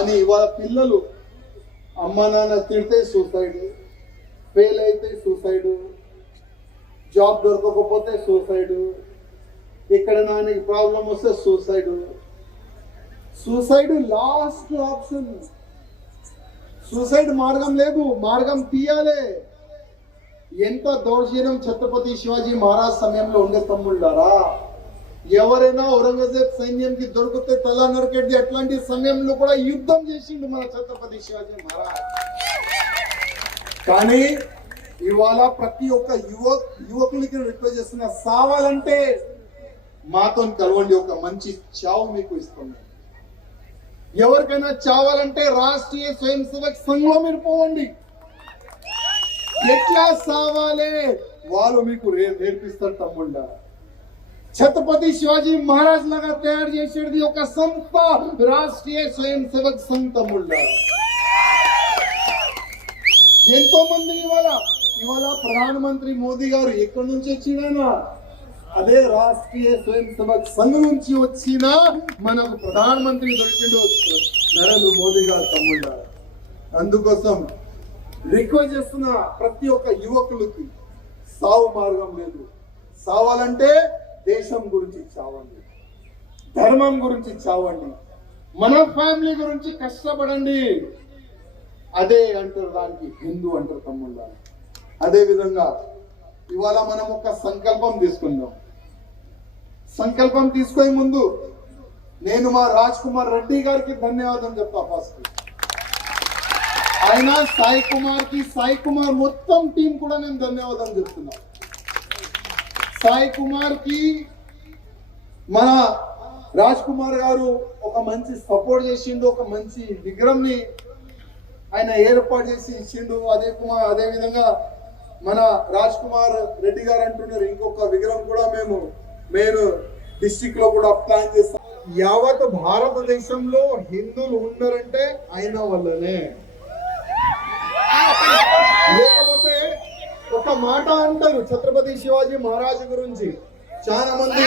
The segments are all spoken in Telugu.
కానీ ఇవాళ పిల్లలు అమ్మ నాన్న తిడితే సూసైడ్, ఫెయిల్ అయితే సూసైడ్, జాబ్ దొరకకపోతే సూసైడ్, ఇక్కడ నాన్నకి ప్రాబ్లం వస్తే suicide. Suicide last option. Suicide మార్గం లేదు, మార్గం తీయాలి. ఎంత దౌర్జన్యం ఛత్రపతి శివాజీ మహారాజ్ సమయంలో ఉండే తమ్ముళ్ళారా. ఎవరైనా ఔరంగజేబ్ సైన్యంకి దొరికితే తల నరికెట్టి అట్లాంటి సమయంలో కూడా యుద్ధం చేసిండు మన ఛత్రపతి శివాజీ మహారాజ్. కానీ ఇవాళ ప్రతి ఒక్క యువకులకి రిక్వెస్ట్ చేస్తున్నా, సావాలంటే మాతో కలవండి, ఒక మంచి చావు మీకు ఇస్తున్నాం. ఎవరికైనా చావాలంటే రాష్ట్రీయ స్వయం సేవక్ సంఘంలో మీరు పోవండి. ఎట్లా సావాలే వాళ్ళు మీకు నేర్పిస్తారు తమ్ముళ్ళ. ఛత్రపతి శివాజీ మహారాజ్ లాగా తయారు చేసేది ఒక సంస్థ రాష్ట్రీయ స్వయం సేవక్ సంఘ్ తమ్ముళ్ళ. ఎంతో మంది ఇవాళ ప్రధానమంత్రి మోదీ గారు ఎక్కడి నుంచి వచ్చినా అదే రాష్ట్రీయ స్వయం సేవక్ సంఘ్ నుంచి వచ్చిన మనకు ప్రధానమంత్రి దొరికిండు నరేంద్ర మోదీ గారు తమ్ముళ్ళ. అందుకోసం రిక్వెస్ట్ చేస్తున్న ప్రతి ఒక్క యువకులకి, సావు మార్గం లేదు. సావాలంటే దేశం గురించి చావండి, ధర్మం గురించి చావండి, మన ఫ్యామిలీ గురించి కష్టపడండి. అదే అంటారు, దానికి హిందూ అంటారు తమ్ముళ్ళ. అదే విధంగా ఇవాళ మనం ఒక సంకల్పం తీసుకుందాం. సంకల్పం తీసుకునే ముందు నేను మా రాజ్ కుమార్ రెడ్డి గారికి ధన్యవాదం చెప్తా. ఫస్ట్ ఆయన సాయి కుమార్ మొత్తం టీం కూడా నేను ధన్యవాదం చెప్తున్నా. సాయి కుమార్ కి మన రాజ్ కుమార్ గారు ఒక మంచి సపోర్ట్ చేసిండు, ఒక మంచి విగ్రహంని ఆయన ఏర్పాటు చేసి ఇచ్చిండు. అదే విధంగా మన రాజ్ కుమార్ రెడ్డి గారు అంటున్నారు, ఇంకొక విగ్రహం కూడా మేము డిస్ట్రిక్ట్ లో కూడా ప్లాన్ చేస్తాం. యావత్ భారతదేశంలో హిందువులు ఉన్నారంటే ఆయన వల్లనే. లేకపోతే ఒక మాట అంటారు ఛత్రపతి శివాజీ మహారాజ్ గురించి చాలా మంది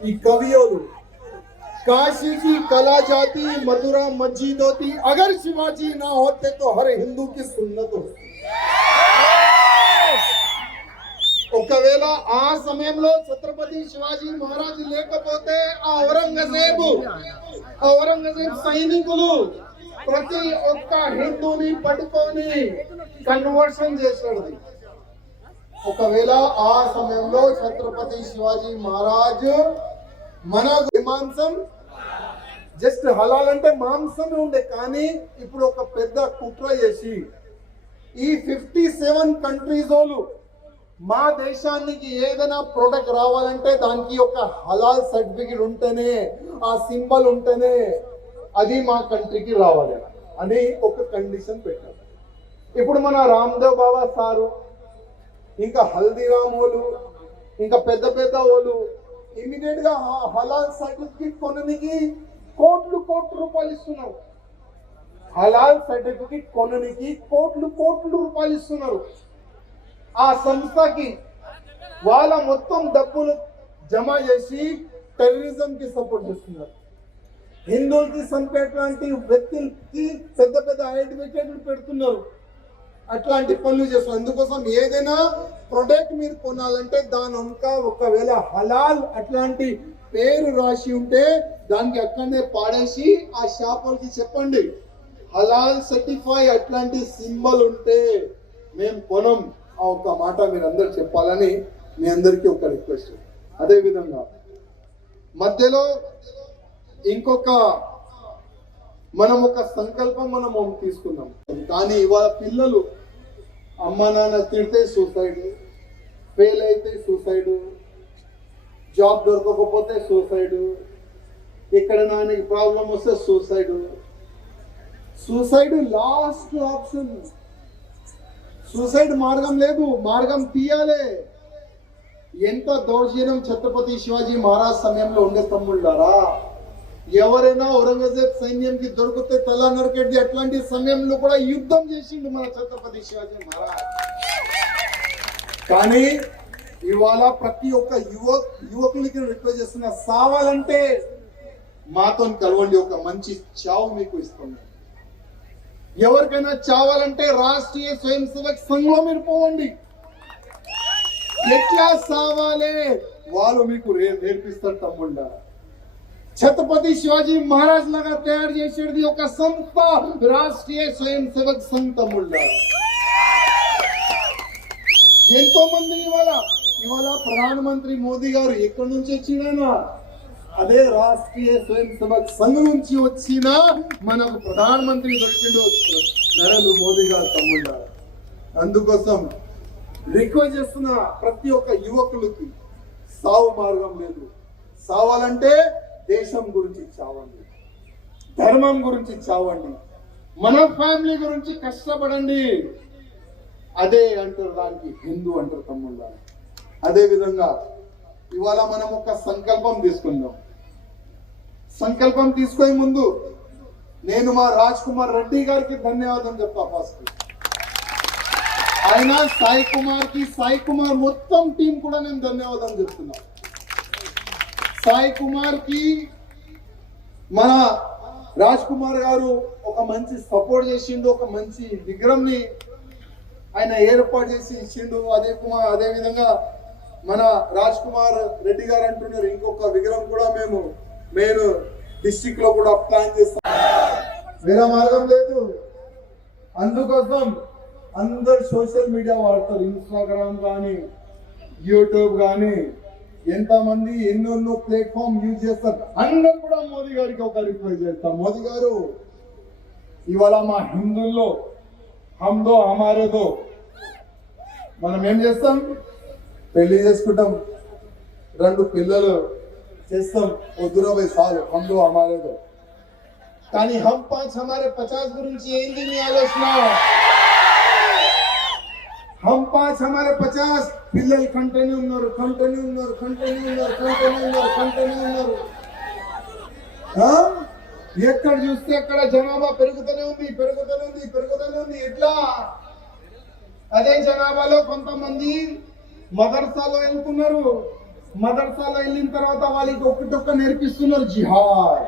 ఈ కవియోలు, काशी की कला जाती मथुरा मस्जिद होती, अगर शिवाजी ना होते तो हर हिंदू की सुन्नत होती. ఒకవేళ ఆ సమయంలో ఛత్రపతి శివాజీ మహారాజ్ లేకపోతే ఔరంగజేబ్ సైనికులు ప్రతి ఒక్క హిందూని పట్టుకొని కన్వర్షన్ చేశాడు. ఒకవేళ ఆ సమయంలో ఛత్రపతి శివాజీ మహారాజ్ మన మాంసం జస్ట్ హలాల్ అంటే మాంసమే ఉండే, కానీ ఇప్పుడు ఒక పెద్ద కుట్ర చేసి ఈ 57 కంట్రీస్ వాళ్ళు మా దేశానికి ఏదైనా ప్రోడక్ట్ రావాలంటే దానికి ఒక హలాల్ సర్టిఫికెట్ ఉంటేనే, ఆ సింబల్ ఉంటేనే అది మా కంట్రీకి రావాలి అని ఒక కండిషన్ పెట్టారు. ఇప్పుడు మన రామ్దేవ్ బాబా సారు, ఇంకా హల్దీరామ్ వాళ్ళు, ఇంకా పెద్ద పెద్ద వాళ్ళు ఇమీడియట్ గా హలాల్ సర్టిఫికెట్ కొనడానికి కోట్లు రూపాయలు ఇస్తున్నారు. హలాల్ సర్టిఫికెట్ కొనడానికి కోట్లు రూపాయలు ఇస్తున్నారు. ఆ సంస్థకి వాళ్ళ మొత్తం డబ్బులు జమ చేసి టెర్రరిజం కి సపోర్ట్ చేస్తున్నారు. హిందువులకి చంపేటువంటి వ్యక్తులకి పెద్ద పెద్ద ఐడెంటిఫికేట్లు పెడుతున్నారు. అట్లాంటి పనులు చేస్తున్నారు. అందుకోసం ఏదైనా ప్రొడక్ట్ మీరు కొనాలంటే దాని అంతా ఒకవేళ హలాల్ అట్లాంటి పేరు రాసి ఉంటే దానికి అక్కడనే పాడేసి ఆ షాపులకి చెప్పండి, హలాల్ సర్టిఫై అట్లాంటి సింబల్ ఉంటే మేము కొనం. ఆ ఒక్క మాట మీరు అందరు చెప్పాలని మీ అందరికీ ఒక రిక్వెస్ట్. అదే విధంగా మధ్యలో ఇంకొక మనం ఒక సంకల్పం మనం తీసుకున్నాం. కానీ ఇవాళ పిల్లలు అమ్మ నాన్న తిడితే సూసైడ్, ఫెయిల్ అయితే సూసైడ్, జాబ్ దొరకకపోతే సూసైడ్, ఇక్కడ నాన్నకి ప్రాబ్లం వస్తే suicide. Suicide last option. Suicide మార్గం లేదు, మార్గం తీయాలి. ఎంత దౌర్జన్యం ఛత్రపతి శివాజీ మహారాజ్ సమయంలో ఉండే తమ్ముళ్ళారా. ఎవరైనా ఔరంగజేబ్ సైన్యంకి దొరికితే తల నరికెట్టి అట్లాంటి సమయంలో కూడా యుద్ధం చేసిండు మన ఛత్రపతి శివాజీ మహారాజ్. కానీ ఇవాళ ప్రతి ఒక్క యువకులకి రిక్వెస్ట్ చేస్తున్నా, సావాలంటే మాతో కలవండి, ఒక మంచి చావు మీకు ఇస్తున్నాం. ఎవరికైనా చావాలంటే రాష్ట్రీయ స్వయం సేవక్ సంఘంలో మీరు పోవండి. ఎట్లా సావాలే వాళ్ళు మీకు నేర్పిస్తారు తమ్ముళ్ళ. ఛత్రపతి శివాజీ మహారాజ్ లాగా తయారు చేసేది ఒక సంస్థ రాష్ట్రీయ స్వయం సేవక్ సంఘ్ తమ్ముళ్ళ. ఎంతో మంది ఇవాళ ప్రధానమంత్రి మోదీ గారు ఎక్కడి నుంచి వచ్చినా అదే రాష్ట్రీయ స్వయం సేవక్ సంఘ్ నుంచి వచ్చిన మనకు ప్రధానమంత్రి దొరికిండు నరేంద్ర మోదీ గారు తమ్ముళ్ళ. అందుకోసం రిక్వెస్ట్ చేస్తున్న ప్రతి ఒక్క యువకులకి సావు మార్గం లేదు. సావాలంటే దేశం గురించి చావండి, ధర్మం గురించి చావండి, మన ఫ్యామిలీ గురించి కష్టపడండి. అదే అంటారు, దానికి హిందూ అంటారు తమ్ముళ్ళ. అదే విధంగా ఇవాళ మనం ఒక సంకల్పం తీసుకుందాం. సంకల్పం తీసుకునే ముందు నేను మా రాజ్ కుమార్ రెడ్డి గారికి ధన్యవాదం చెప్తా. ఫస్ట్ ఆయన సాయి కుమార్ మొత్తం టీం కూడా నేను ధన్యవాదం చెప్తున్నా. సాయి కుమార్ కి మన రాజ్ కుమార్ గారు ఒక మంచి సపోర్ట్ చేసిండు, ఒక మంచి విగ్రహం ని ఆయన ఏర్పాటు చేసి ఇచ్చిండు. అదే విధంగా మన రాజ్ కుమార్ రెడ్డి గారు అంటున్నారు ఇంకొక విగ్రహం కూడా మేము మెయిన్ డిస్ట్రిక్ట్ లో కూడా ప్లాన్ చేస్తాం. వేరే మార్గం లేదు. అందుకోసం అందరు సోషల్ మీడియా వాడతారు, ఇన్స్టాగ్రామ్ కానీ యూట్యూబ్ కానీ ఎంతమంది ఎన్నెన్నో ప్లాట్ఫామ్ యూజ్ చేస్తారు. అందరు కూడా మోదీ గారికి ఒక రిక్వెస్ట్ చేస్తాం. మోదీ గారు ఇవాళ మా హిందువుల్లో హమ్దో హమారేదో మనం ఏం చేస్తాం, పెళ్లి చేసుకుంటాం, 2 పిల్లలు చేస్తాం, వద్దురబై సాలు హమ్దో హమారేదో. కానీ హమ్ 5 హమారే 50 గురించి ఏంది మీ ఆలోచన? हम 5 हमारे 50 పిల్లలు కంటిన్యూ ఉన్నారు. ఎక్కడ చూస్తే అక్కడ జనాభా పెరుగుతూనే ఉంది. ఎట్లా? అదే జనాభాలో కొంతమంది మదర్సాలో వెళ్తున్నారు. మదర్సాలో వెళ్ళిన తర్వాత వాళ్ళకి ఒక్కటొక్క నేర్పిస్తున్నారు జిహాద్,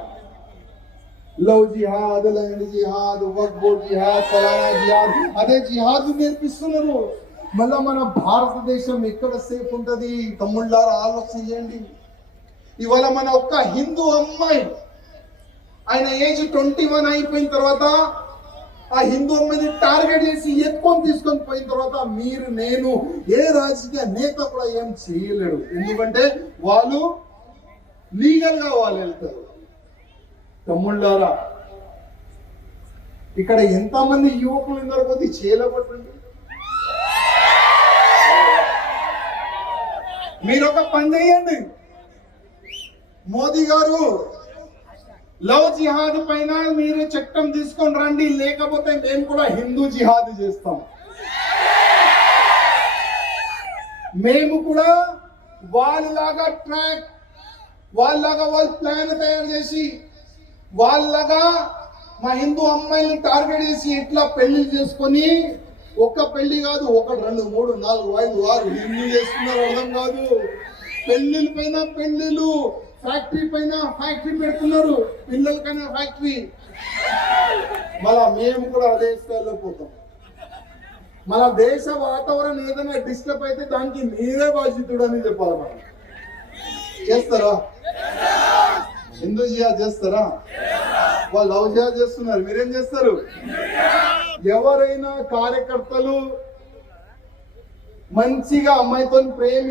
లవ్ జిహాద్, ల్యాండ్ జిహాద్, వక్ఫ్ బోర్డ్ జిహాద్, ఫలానా జిహాద్, అదే జిహాద్ నేర్పిస్తున్నారు. మళ్ళా మన భారతదేశం ఎక్కడ సేఫ్ ఉంటది? తమ్ముళ్ళారా ఆలోచన చేయండి. ఇవాళ మన ఒక్క హిందూ అమ్మాయి ఆయన ఏజ్ 21 అయిపోయిన తర్వాత ఆ హిందూ అమ్మాయిని టార్గెట్ చేసి తీసుకొని పోయిన తర్వాత మీరు నేను ఏ రాజకీయ నేత కూడా ఏం చేయలేడు. ఎందుకంటే వాళ్ళు లీగల్ గా వాళ్ళు వెళ్తారు. తమ్ముళ్ళారా ఇక్కడ ఎంతమంది యువకులు ఉన్నారు కొద్ది చేయలేకపోతుంది. మీరు ఒక పని చేయండి, మోదీ గారు లవ్ జిహాద్ పైన మీరు చట్టం తీసుకొని రండి, లేకపోతే మేము కూడా హిందూ జిహాద్ చేస్తాం. మేము కూడా వాళ్ళలాగా వాళ్ళు ప్లాన్ తయారు చేసి వాళ్ళగా మా హిందూ అమ్మాయిని టార్గెట్ చేసి ఇట్లా పెళ్లి చేసుకొని ఒక్క పెళ్లి కాదు, 1 2 3 4 5 6 ఎన్ని చేస్తున్నారు అర్థం కాదు. పెళ్లిళ్ళ పైన పెళ్లిళ్ళు, ఫ్యాక్టరీ పైన ఫ్యాక్టరీ పెడుతున్నారు, పిల్లలకైనా ఫ్యాక్టరీ. మళ్ళా మేము కూడా అదే స్థాయిలో పోతాం. మన దేశ వాతావరణం ఏదైనా డిస్టర్బ్ అయితే దానికి మీరే బాధ్యతుడు అని చెప్పాలి. మనం చేస్తారా? హిందూ జిహాద్ చేస్తారా? వాళ్ళు లవ్ జిహాద్ చేస్తున్నారు, మీరేం చేస్తారు? ఎవరైనా కార్యకర్తలు మంచిగా అమ్మాయితో ప్రేమ